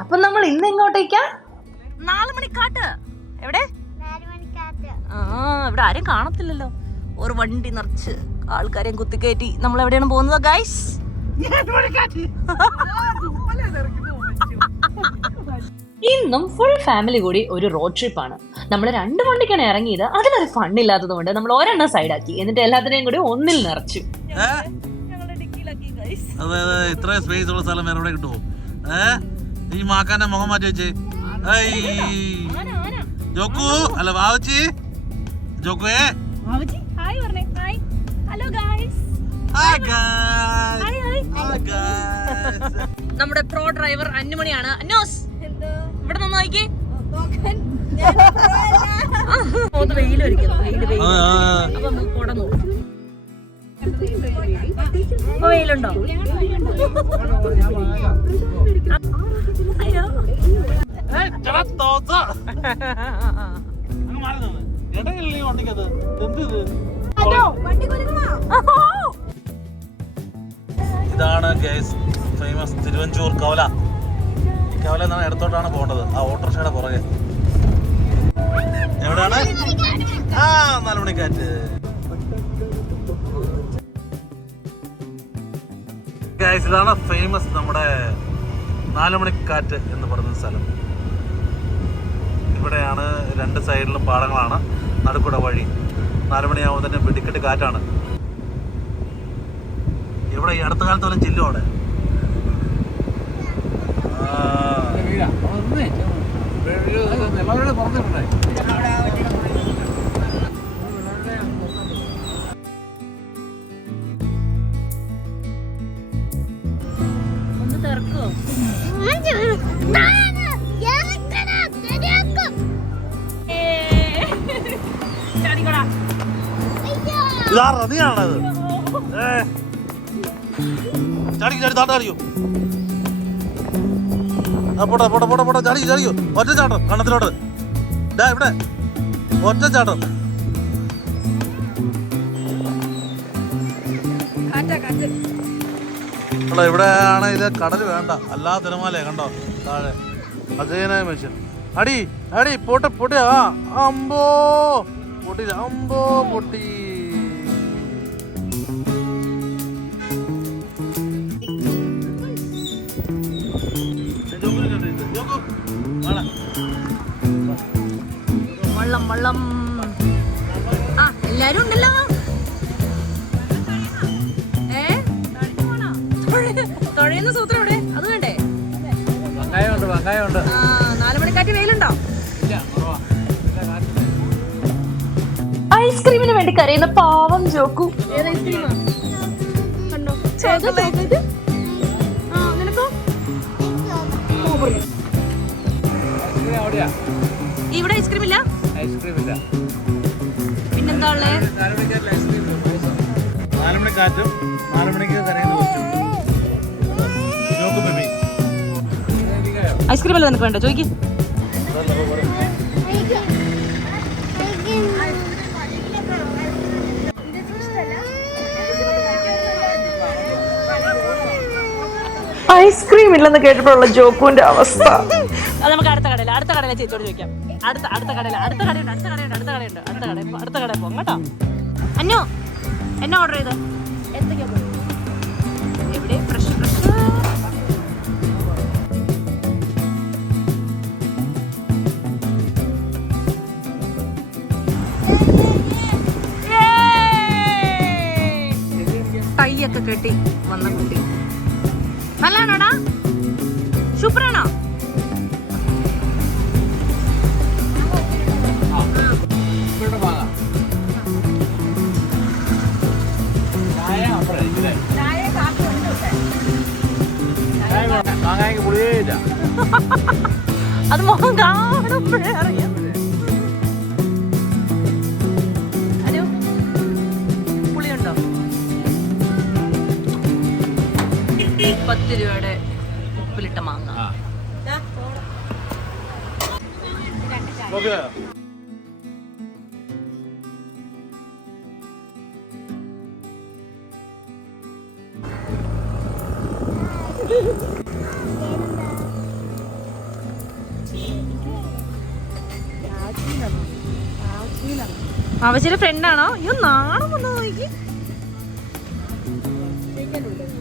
അപ്പൊ നമ്മൾ ഇന്ന് എങ്ങോട്ടേക്കാ? 4 മണിക്കാട്ട്. എവിടെ? ഇവിടെ ആരും കാണത്തില്ലല്ലോ. ഒരു വണ്ടി നിറച്ച് ആൾക്കാരെയും കുത്തിക്കയറ്റി നമ്മൾ എവിടെയാണ് പോകുന്നത് ഗൈസ്? ഇന്നും ഫുൾ ഫാമിലി കൂടി ഒരു റോഡ് ട്രിപ്പ് ആണ്. നമ്മൾ 2 വണ്ടിക്കാണ് ഇറങ്ങിയത്. അതിലൊരു ഫണ്ണില്ലാത്തത് കൊണ്ട് നമ്മൾ ഒരെണ്ണം സൈഡാക്കി, എന്നിട്ട് എല്ലാത്തിനെയും കൂടി ഒന്നിൽ നിറച്ചു. ഇത്ര സ്പേസ് ഉള്ള സ്ഥലം വേറെ എവിടെ കിട്ടുമോ? ഈ മാക്കാന്റെ മുഖം മാറ്റി വെച്ചേ. ജോക്കു അല്ല വാവച്ചി, ജോക്കുവേ നമ്മുടെ പ്രോ ഡ്രൈവർ അന്നുമണിയാണ്. അന്നോസ് ഇവിടെ നിന്ന് നോക്കി. വെയിൽ വെയിലുണ്ടോ? ഇതാണ് ഗൈസ് ഫേമസ് തിരുവഞ്ചൂർ കവല. ഈ കവല എന്നാണ് ഇടത്തോട്ടാണ് പോകേണ്ടത്. ആ ഓട്ടോറിക്ഷയുടെ പുറകെ. എവിടെയാണ്? 4 മണിക്കാറ്റ്. ഗൈസ് ഇതാണ് ഫേമസ് നമ്മുടെ 4 മണിക്കാറ്റ് എന്ന് പറയുന്ന സ്ഥലം. ഇവിടെയാണ് 2 സൈഡിലും പാടങ്ങളാണ്, നടുക്കൂടെ വഴി. 4 മണിയാകുമ്പോൾ തന്നെ വെടിക്കെട്ട് കാറ്റാണ്. ഇവിടെ ഈ അടുത്ത കാലത്ത് വല്ല ജില്ല അവിടെ ഒന്ന് തിറക്കോ? ഇതാ നീയാണത്. ചാടിക്ക് ചാടി താണ്ട അറിയോ? പോട്ടെ പോട്ടെ പോട്ടെ പോട്ടെ ചാടി ചാടിയോ. ഒറ്റ ചാട്ടം കണ്ണത്തിലോട്ട്. ഇവിടെ ഒറ്റ ചാട്ടം. ഇവിടെ ആണ് ഇത് കടൽ വേണ്ട, അല്ലാതെ തിരമാലേ കണ്ടോ താഴെ. അജയനായ മനുഷ്യൻ. അടി അടി പൊട്ടി പൊട്ടി. അമ്പോ പൊട്ടി, അമ്പോ പൊട്ടി. വള്ളം വള്ളം. എല്ലാരും ഉണ്ടല്ലോ. തുഴയുന്ന സൂത്രം എവിടെ? അത് വേണ്ടേ? 4 മണിക്കാറ്റ് വെയിലുണ്ടോ? ഐസ്ക്രീമിന് വേണ്ടി കരയുന്ന പാവം ജോക്കു. നിനക്കോ? ഇവിടെ ഐസ്ക്രീം ഇല്ല? പിന്നെന്താ ഉള്ളേ? 4 മണിക്കാറ്റും 4 മണിക്ക് കരയുന്ന ഐസ്ക്രീം അല്ലേ നിനക്ക് വേണ്ട? ചോദിക്ക്. ഐസ്ക്രീം ഇല്ലെന്ന് കേട്ടപ്പോഴുള്ള ജോക്കുവിന്റെ അവസ്ഥ. അത് നമുക്ക് അടുത്ത കടയിലെ ചേച്ചിയോട് ചോദിക്കാം. അടുത്ത കടയിൽ പോകാം കേട്ടോ. അന്നോ എന്നാ ഓർഡർ ചെയ്ത്? എവിടെ? ഫ്രഷ് ടൈയൊക്കെ കെട്ടി വന്ന കുട്ടി നല്ലതാണോടാ? സൂപ്പറാണോ? അത് മുഖം കാണുമ്പോഴേ അറിയാം. ഹലോ, പുളിയുണ്ടോ? 10 രൂപയുടെ ഉപ്പിലിട്ട മാങ്ങ. അവച്ചിയുടെ ഫ്രണ്ടാണോ? അയ്യോ നാണം വന്നു നോക്കി.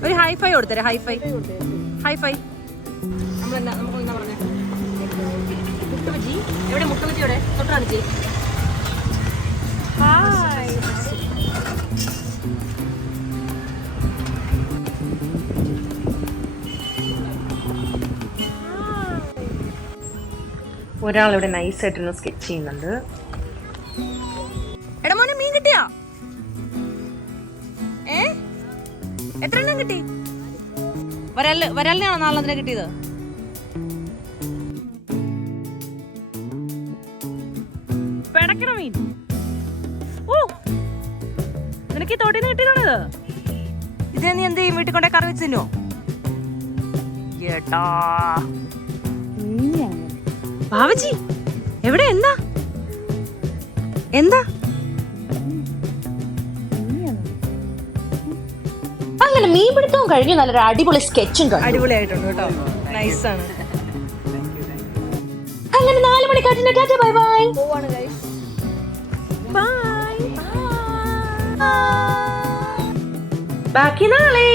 ഒരു ഹൈഫൈ കൊടുത്തരാ. ഹൈഫൈ നമ്മളെന്താ നമുക്ക് എന്താ പറഞ്ഞേ? മുട്ടുബജി എവിടെ? മുട്ടുബജി എവിടെ? തൊട്ട് കാണിച്ചേ. ഹായ്. ഒരാളിവിടെ നൈസായിട്ടൊന്ന് സ്കെച്ച് ചെയ്യുന്നുണ്ട്. എടാ മോനെ മീൻ കിട്ടിയാ? എത്ര എണ്ണം കിട്ടി? വരാലിനാണോ നാലെണ്ണത്തിന് കിട്ടിയത്? പെടക്കണ മീൻ. ഓ നിനക്ക് ഈ തോട്ടിന്ന് കിട്ടിയതാണിത്. ഇത് നീ എന്ത് ചെയ്യും? വീട്ടിൽ കൊണ്ടേ കറി വെച്ച് തിന്നോ? ഏട്ടാ ബാബജി എവിടെ? എന്താ എന്താ? അങ്ങനെ മീൻ പിടുത്തവും കഴിഞ്ഞു. നല്ലൊരു അടിപൊളി സ്കെച്ചും കഴിഞ്ഞു. അടിപൊളിയായിട്ടുണ്ട് കേട്ടോ. നൈസാണ്. അങ്ങനെ 4 മണിക്കാറ്റിന്റെ ടാറ്റ ബൈ ബൈ. പോവാണ് ഗൈസ്. ബൈ. ബാക്കി നാളെ.